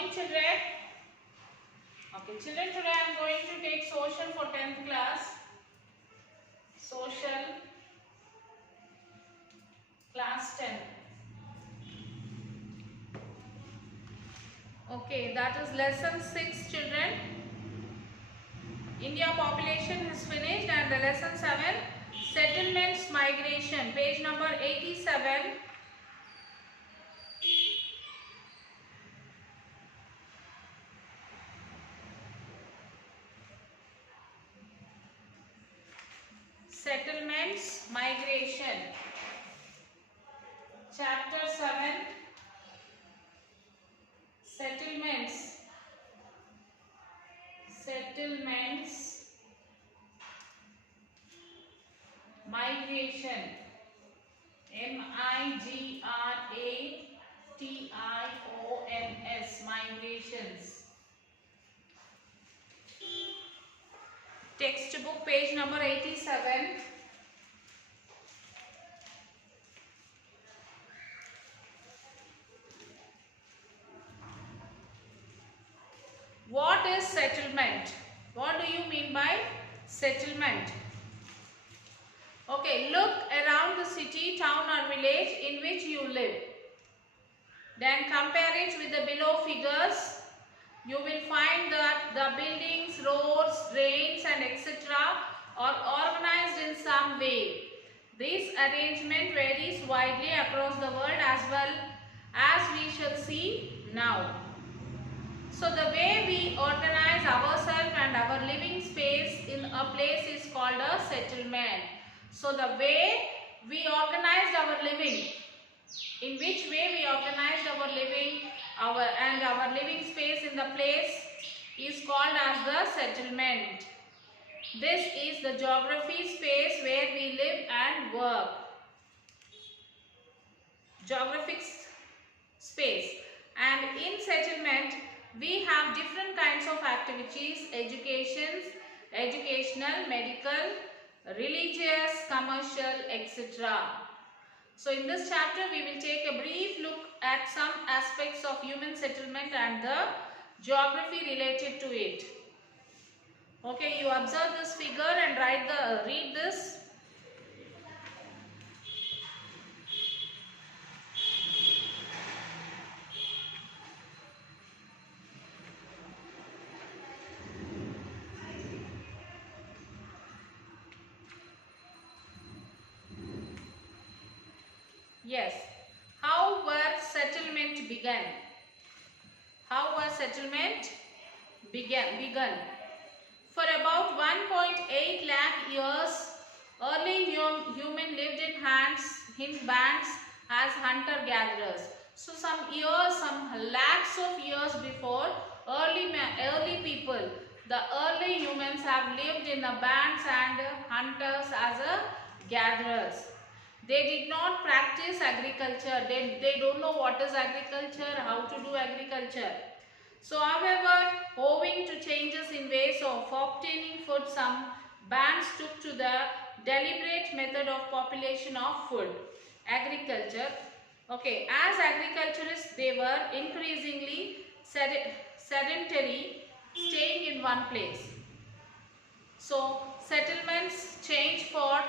morning, children. Okay, children, today I am going to take social for 10th class. Social class 10. Okay, that is lesson 6, children. India population is finished, and the lesson 7, settlements migration, page number 87. Settlements migration, chapter 7, settlements migration, M-I-G-R-A-T-I-O-N-S, migrations. Textbook, page number 87. What is settlement? What do you mean by settlement? Okay, look around the city, town or village in which you live. Then compare it with the below figures. You will find that the buildings, roads, drains and etc. are organized in some way. This arrangement varies widely across the world as well, as we shall see now. So the way we organize ourselves and our living space in a place is called a settlement. So the way we organized our living, in which way we organized our living, our living space in the place is called as the settlement. This is the geography space where we live and work. Geographic space. And in settlement, we have different kinds of activities: educational, medical, religious, commercial, etc. So in this chapter, we will take a brief look at some aspects of human settlement and the geography related to it. Okay, you observe this figure and read this. Yes. How were settlement begun? How was settlement begun? For about 1.8 lakh years, early human lived in bands as hunter-gatherers. So some lakhs of years before, early people, the early humans have lived in the bands and hunters as gatherers. They did not practice agriculture. They don't know what is agriculture, how to do agriculture. So however, owing to changes in ways of obtaining food, some bands took to the deliberate method of population of food, agriculture. Okay, as agriculturists, they were increasingly sedentary, staying in one place. So settlements change for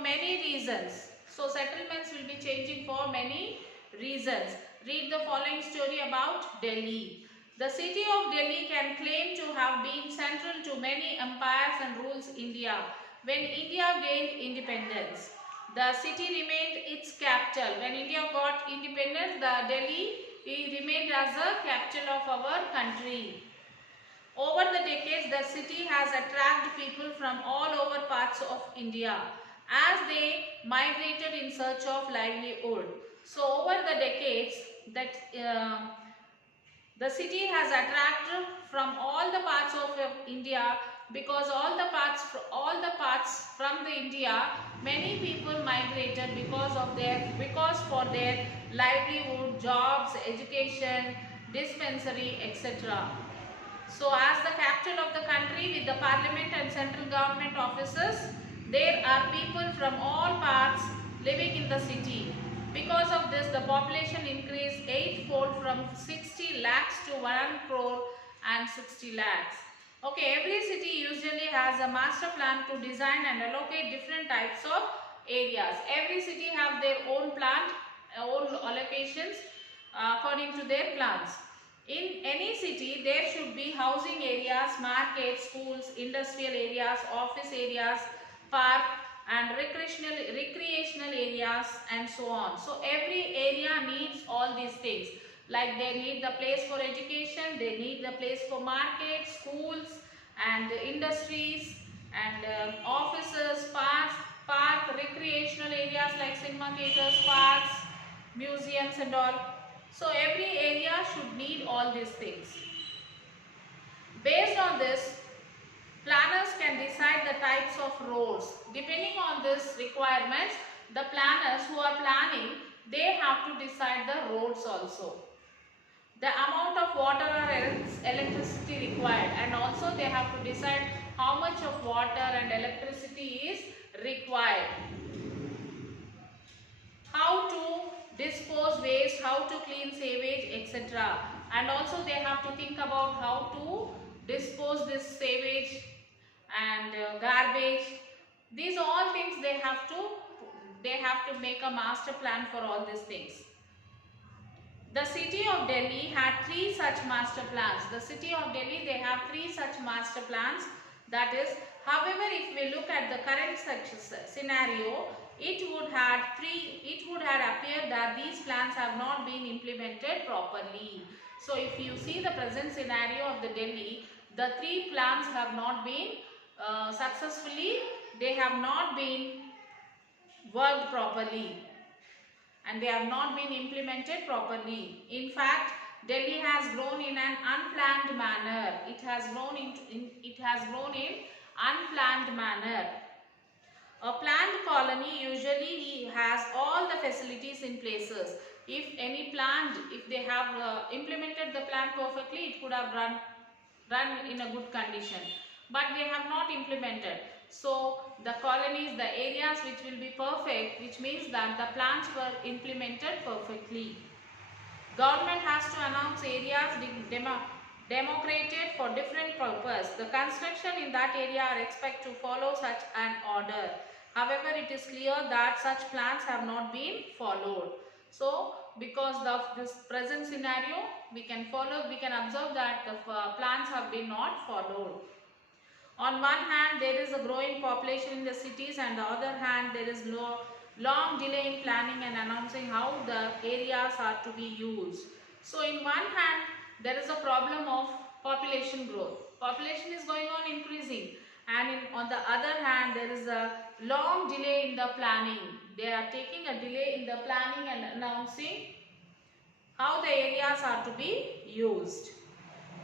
many reasons. So settlements will be changing for many reasons. Read the following story about Delhi. The city of Delhi can claim to have been central to many empires and rules India. When India gained independence, the city remained its capital. When India got independence, the Delhi remained as a capital of our country. Over the decades, the city has attracted people from all over parts of India as they migrated in search of livelihood. So over the decades, the city has attracted from all the parts of India, because all the parts from the India, many people migrated because for their livelihood, jobs, education, dispensary, etc. So as the capital of the country with the parliament and central government offices, there are people from all parts living in the city. Because of this, the population increased eightfold from 60 lakhs to 1 crore and 60 lakhs. Okay, every city usually has a master plan to design and allocate different types of areas. Every city have their own plan, own allocations according to their plans. In any city, there should be housing areas, markets, schools, industrial areas, office areas, park and recreational areas and so on. So every area needs all these things. Like they need the place for education, they need the place for markets, schools and industries and offices, park, recreational areas like cinema theaters, parks, museums and all. So every area should need all these things. Based on this, planners can decide the types of roads. Depending on this requirements, the planners who are planning, they have to decide the roads also. The amount of water or electricity required, and also they have to decide how much of water and electricity is required. How to dispose waste, how to clean sewage, etc. And also they have to think about how to dispose this sewage and garbage. These are all things they have to make a master plan for all these things. The city of Delhi had 3 such master plans. The city of Delhi, they have 3 such master plans. That is, however, if we look at the current scenario, it would have appeared that these plans have not been implemented properly. So if you see the present scenario of the Delhi, the 3 plans have not been successfully, they have not been worked properly and they have not been implemented properly. In fact, Delhi has grown in an unplanned manner. It has grown in unplanned manner. A planned colony usually has all the facilities in places. If they have implemented the plan perfectly, it could have run in a good condition. But they have not implemented. So the colonies, the areas which will be perfect, which means that the plans were implemented perfectly. Government has to announce areas democrated for different purpose. The construction in that area are expected to follow such an order. However, it is clear that such plans have not been followed. So, because of this present scenario, we can observe that the plans have been not followed. On one hand, there is a growing population in the cities, and the other hand, there is long delay in planning and announcing how the areas are to be used. So, in one hand, there is a problem of population growth. Population is going on increasing, and on the other hand, there is a long delay in the planning. They are taking a delay in the planning and announcing how the areas are to be used.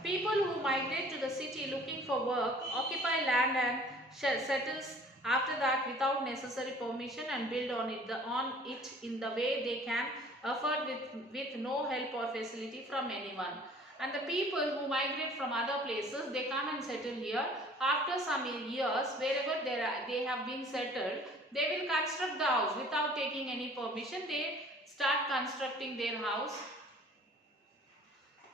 People who migrate to the city looking for work occupy land and settles after that without necessary permission and build on it in the way they can afford with no help or facility from anyone. And the people who migrate from other places, they come and settle here. After some years, wherever they have been settled, they will construct the house without taking any permission. They start constructing their house.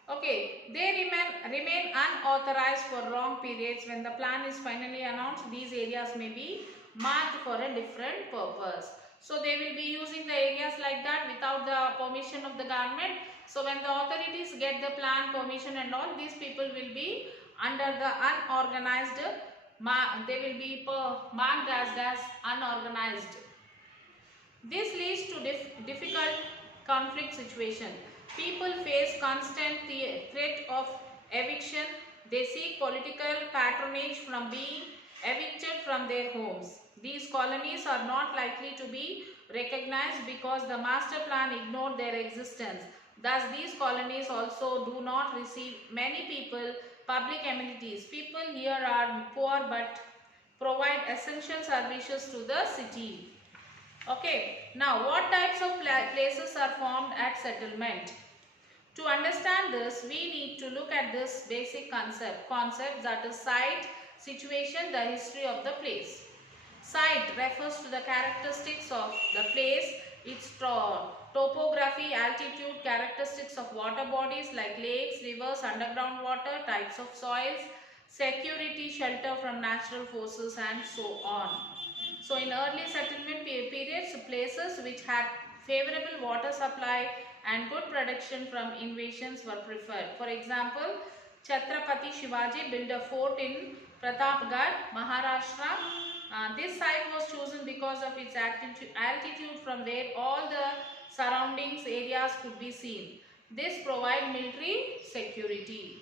Okay, they remain unauthorized for long periods. When the plan is finally announced, these areas may be marked for a different purpose. So they will be using the areas like that without the permission of the government. So when the authorities get the plan, permission and all, these people will be under the unorganized, they will be marked as unorganized. This leads to difficult conflict situation. People face constant threat of eviction. They seek political patronage from being evicted from their homes. These colonies are not likely to be recognized because the master plan ignored their existence. Thus, these colonies also do not receive many people public amenities. People here are poor but provide essential services to the city. Okay, now what types of places are formed at settlement? To understand this, we need to look at this basic concept that is site, situation, the history of the place. Site refers to the characteristics of the place. its topography, altitude, characteristics of water bodies like lakes, rivers, underground water, types of soils, security, shelter from natural forces, and so on. So in early settlement periods, places which had favorable water supply and good protection from invasions were preferred. For example, Chhatrapati Shivaji built a fort in Pratapgarh, Maharashtra. This site was chosen because of its altitude from where all the surroundings areas could be seen. This provides military security.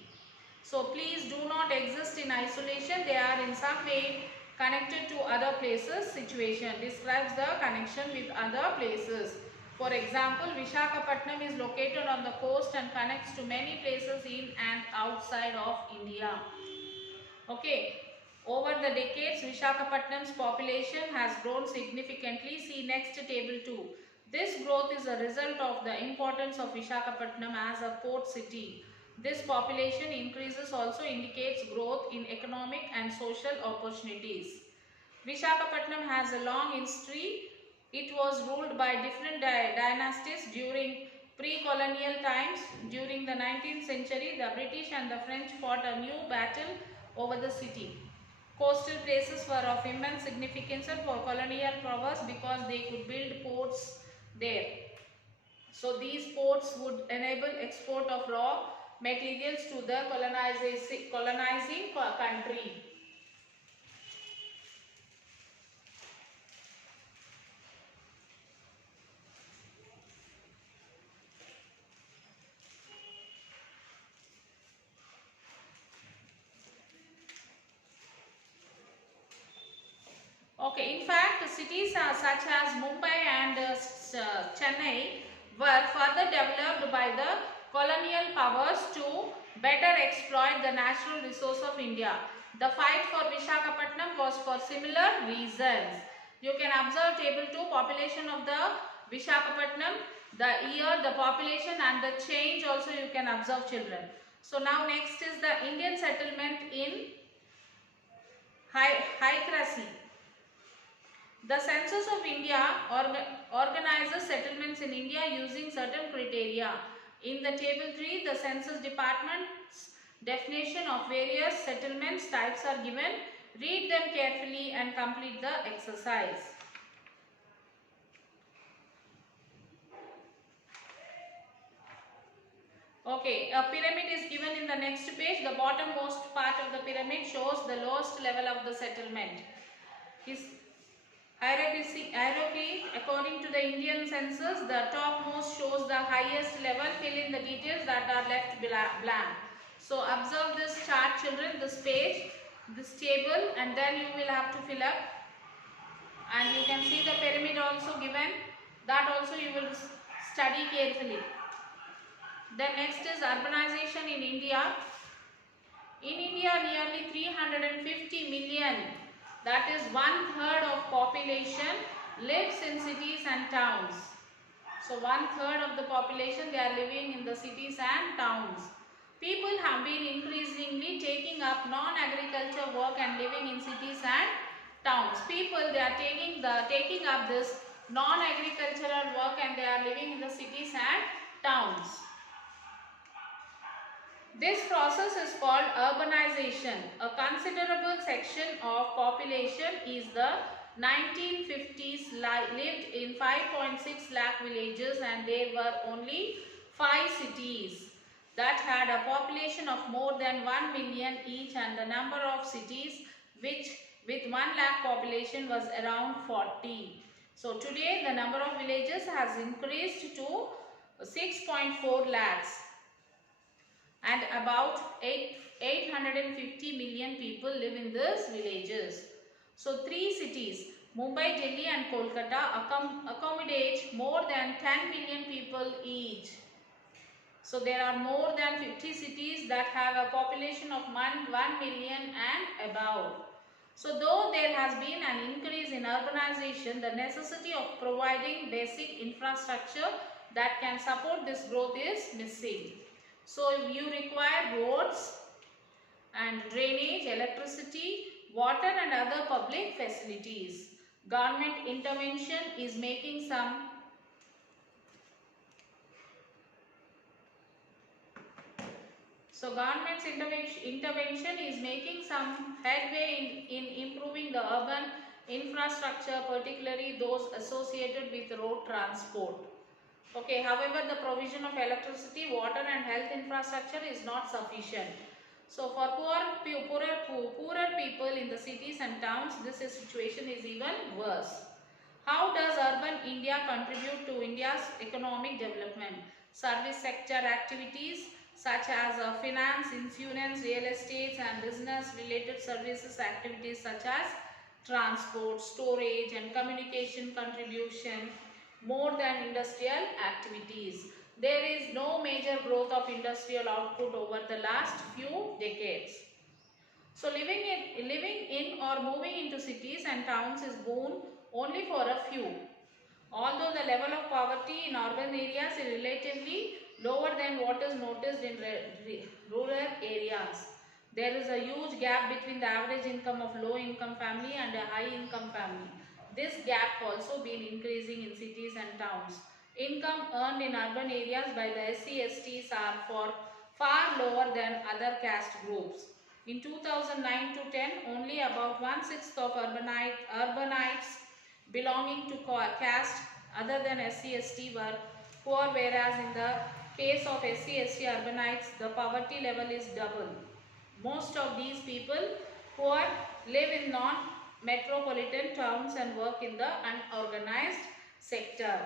So please do not exist in isolation. They are in some way connected to other places. Situation describes the connection with other places. For example, Visakhapatnam is located on the coast and connects to many places in and outside of India. Okay. Over the decades, Visakhapatnam's population has grown significantly. See next table 2. This growth is a result of the importance of Visakhapatnam as a port city. This population increases also indicates growth in economic and social opportunities. Visakhapatnam has a long history. It was ruled by different dynasties during pre-colonial times. During the 19th century, the British and the French fought a new battle over the city. Coastal places were of immense significance for colonial powers because they could build ports there. So these ports would enable export of raw materials to the colonizing country. Okay, in fact, cities such as Mumbai and Chennai were further developed by the colonial powers to better exploit the natural resource of India. The fight for Visakhapatnam was for similar reasons. You can observe table 2, population of the Visakhapatnam, the year, the population and the change also you can observe, children. So now next is the Indian settlement in Hycracy. The Census of India organizes settlements in India using certain criteria. In the table 3, the Census Department's definition of various settlements types are given. Read them carefully and complete the exercise. Okay, a pyramid is given in the next page. The bottommost part of the pyramid shows the lowest level of the settlement. Hierarchy, according to the Indian census, the topmost shows the highest level. Fill in the details that are left blank. So observe this chart, children, this page, this table, and then you will have to fill up. And you can see the pyramid also given. That also you will study carefully. Then next is urbanization in India. In India, nearly 350 million, that is 1/3 of population, lives in cities and towns. So 1/3 of the population, they are living in the cities and towns. People have been increasingly taking up non-agriculture work and living in cities and towns. People, they are taking up this non-agricultural work and they are living in the cities and towns. This process is called urbanization. A considerable section of population is the 1950s lived in 5.6 lakh villages and there were only 5 cities that had a population of more than 1 million each, and the number of cities which with 1 lakh population was around 40. So today the number of villages has increased to 6.4 lakhs. And about 850 million people live in these villages. So 3 cities, Mumbai, Delhi and Kolkata, accommodate more than 10 million people each. So there are more than 50 cities that have a population of 1 million and above. So though there has been an increase in urbanization, the necessity of providing basic infrastructure that can support this growth is missing. So you require roads and drainage, electricity, water and other public facilities. Government intervention is making some So government's intervention is making some headway in improving the urban infrastructure, particularly those associated with road transport. Okay, however, the provision of electricity, water and health infrastructure is not sufficient. So for poorer people in the cities and towns, this situation is even worse. How does urban India contribute to India's economic development? Service sector activities such as finance, insurance, real estate and business related services activities such as transport, storage and communication contribution more than industrial activities. There is no major growth of industrial output over the last few decades. So living in or moving into cities and towns is boon only for a few. Although the level of poverty in urban areas is relatively lower than what is noticed in rural areas, there is a huge gap between the average income of low income family and a high income family. This gap also been increasing in cities and towns. Income earned in urban areas by the SC/STs are far lower than other caste groups. In 2009 to 10, only about 1/6 of urbanites belonging to caste other than SC/ST were poor, whereas in the case of SC/ST urbanites, the poverty level is double. Most of these people poor live in non-metropolitan towns and work in the unorganized sector.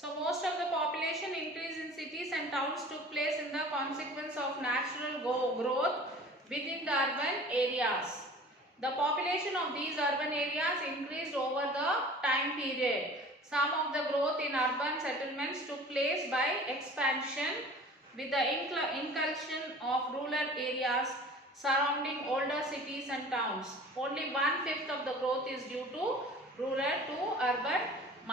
So most of the population increase in cities and towns took place in the consequence of natural growth within the urban areas. The population of these urban areas increased over the time period. Some of the growth in urban settlements took place by expansion with the inclusion of rural areas surrounding older cities and towns. Only 1/5 of the growth is due to rural to urban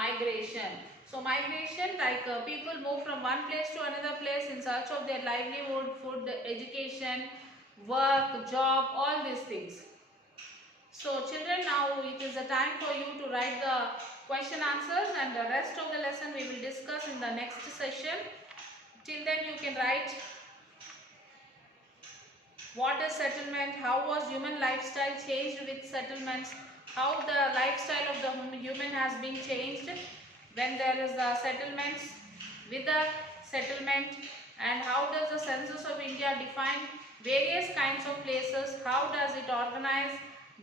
migration. So migration, like people move from one place to another place in search of their livelihood, food, education, work, job, all these things. So children, now it is the time for you to write the question answers, and the rest of the lesson we will discuss in the next session. Till then you can write what is settlement, how was human lifestyle changed with settlements, how the lifestyle of the human has been changed when there is the settlements, with the settlement, and how does the census of India define various kinds of places, how does it organize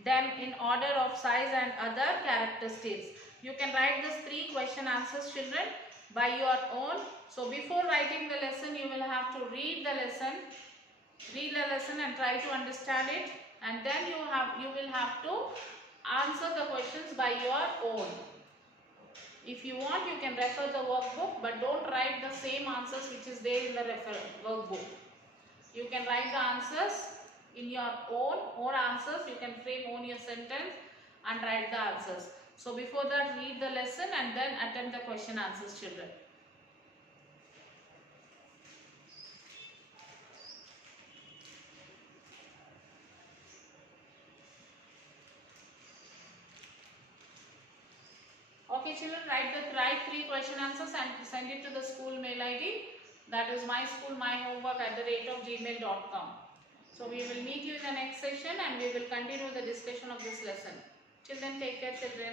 them in order of size and other characteristics. You can write these 3 question answers, children, by your own. So before writing the lesson, you will have to read the lesson and try to understand it, and then you will have to answer the questions by your own. If you want, you can refer the workbook, but don't write the same answers which is there in the workbook. You can write the answers in your own answers. You can frame own your sentence and write the answers. So before that, read the lesson and then attempt the question answers, children. Okay, children, write 3 question answers and send it to the school mail ID. That is myschoolmyhomework@gmail.com. So we will meet you in the next session and we will continue the discussion of this lesson. Till then, take care, children.